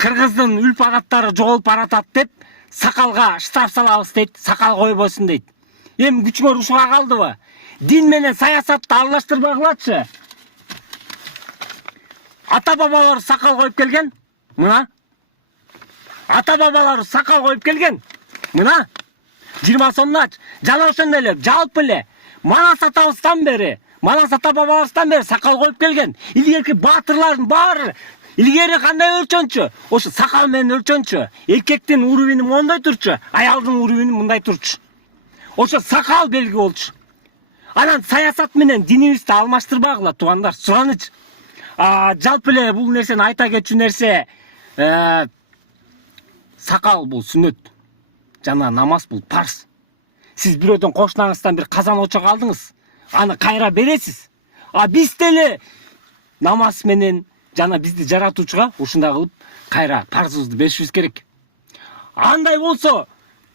Кыргыздын үлп адаттары жоголуп баратат деп сакалга штраф салабыз дейт, сакал койбосун дейт. Эми күчүңөр ушуга калдыбы? Дин менен саясатты аралаштырбагылачы. Ата бабалар сакал коюп келген. Мына. Ата бабалар сакал коюп келген. Мына. 20 сомнач. Жана ошондой эле жалпы эле манас атабыздан бери, манас ата бабаларыбыздан бери сакал коюп келген. Илгерки баатырлардын баары илгери кандай өлчөнчү? Ошо сакал менен өлчөнчү. Эркектин уровени мондой турчу, аялдын уровени мындай турчу. Ошо сакал белги болчу. Анан саясат менен динибизди алмаштырбагыла туугандар, сураныч. Жалпы эле бул нерсени айта кетчү нерсе, сакал бул сүннөт. Жана намаз бул парз. Сиз бирөөдөн кошунаңыздан бир казан очок алдыңыз, аны кайра бересиз. Биз деле намаз менен жана бизди жаратуучуга ушундай кылып кайра парзыбызды беришибиз керек. Андай болсо,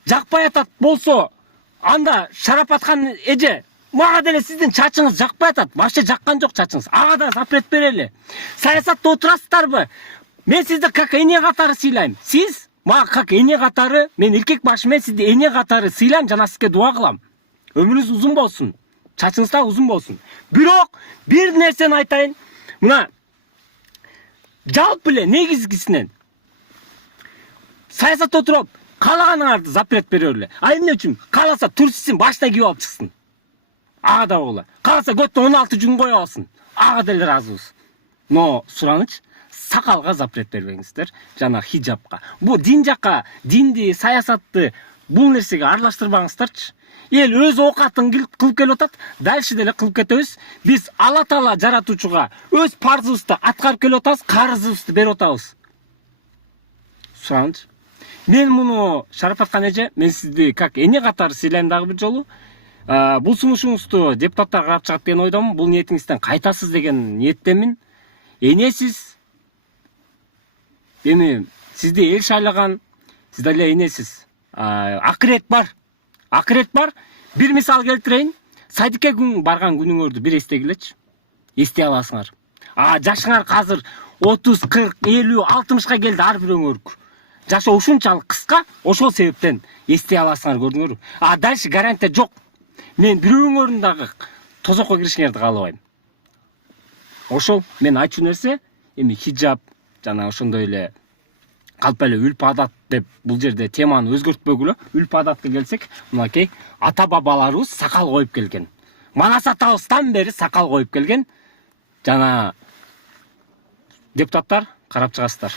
жакпай атат болсо, анда Шарапаткан эже, мага деле сиздин чачыңыз жакпай атат. Вообще жаккан жок чачыңыз. Ага да запрет берели. Саясатта отурасыздарбы? Мен сизди как эне катары сыйлайм. Сиз мага как эне катары, мен эркек башы менен сизди эне катары сыйлайм, жана сизге дуа кылам. Өмүрүңүз узун болсун. Чачыңыз да узун болсун. Бирок бир нерсени айтайын. Мына жалпы эле негизгисинен саясатта отуруп каалаганыңарды запрет берели. Эмне үчүн? Кааласа турсизин башына кийип алып чыксын. Ага да боло. Кааласа көттө 16 күн коюп алсын. Ага деле разыбыз. Но сураныч, сакалга запрет бербеңиздер, жана хиджабка. Бул дин жакка, динди, саясатты бул нерсеге аралаштырбаңыздарчы. Эл өз оокатын кылып келип атат, дальше деле кылып кетебиз. Биз Алла Таала жаратуучуга өз парзыбызды аткарып келип атабыз, карызыбызды берип атабыз. Сураныч. Мен муну Шарапаткан эже, мен сизди как эне катары сыйлайм дагы бир жолу. Бул сунушуңузду депутаттар карап чыгат деген ойдомун. Бул ниетиңизден кайтасыз деген ниеттемин. Энесиз. Эми сизди эл шайлаган, сиз деле энесиз. Акырет бар. Акырет бар. Бир мисал келтирейин. Сайдыкке күн барган күнүңөрдү бир эстегилечи. Эстей аласыңар. Жашыңар азыр 30, 40, 50, 60ка келди ар бирөөңөр. Жашы ушунчалык кыска, ошол себептен эстей аласыңар, көрдүңөрбү? Дальше гарантия жок. Мен бирөөңөрдүн дагы тозокко киришиңерди каалабайм. Ошол мен айтчу нерсе, эми хиджаб жана ошондой эле калп эле үлп адат деп бул жерде теманы өзгөртпөгүлө, үлп адатка келсек, мынакей ата бабаларыбыз сакал коюп келген. Манас атабыздан бери сакал коюп келген. Жана депутаттар карап чыгасыздар.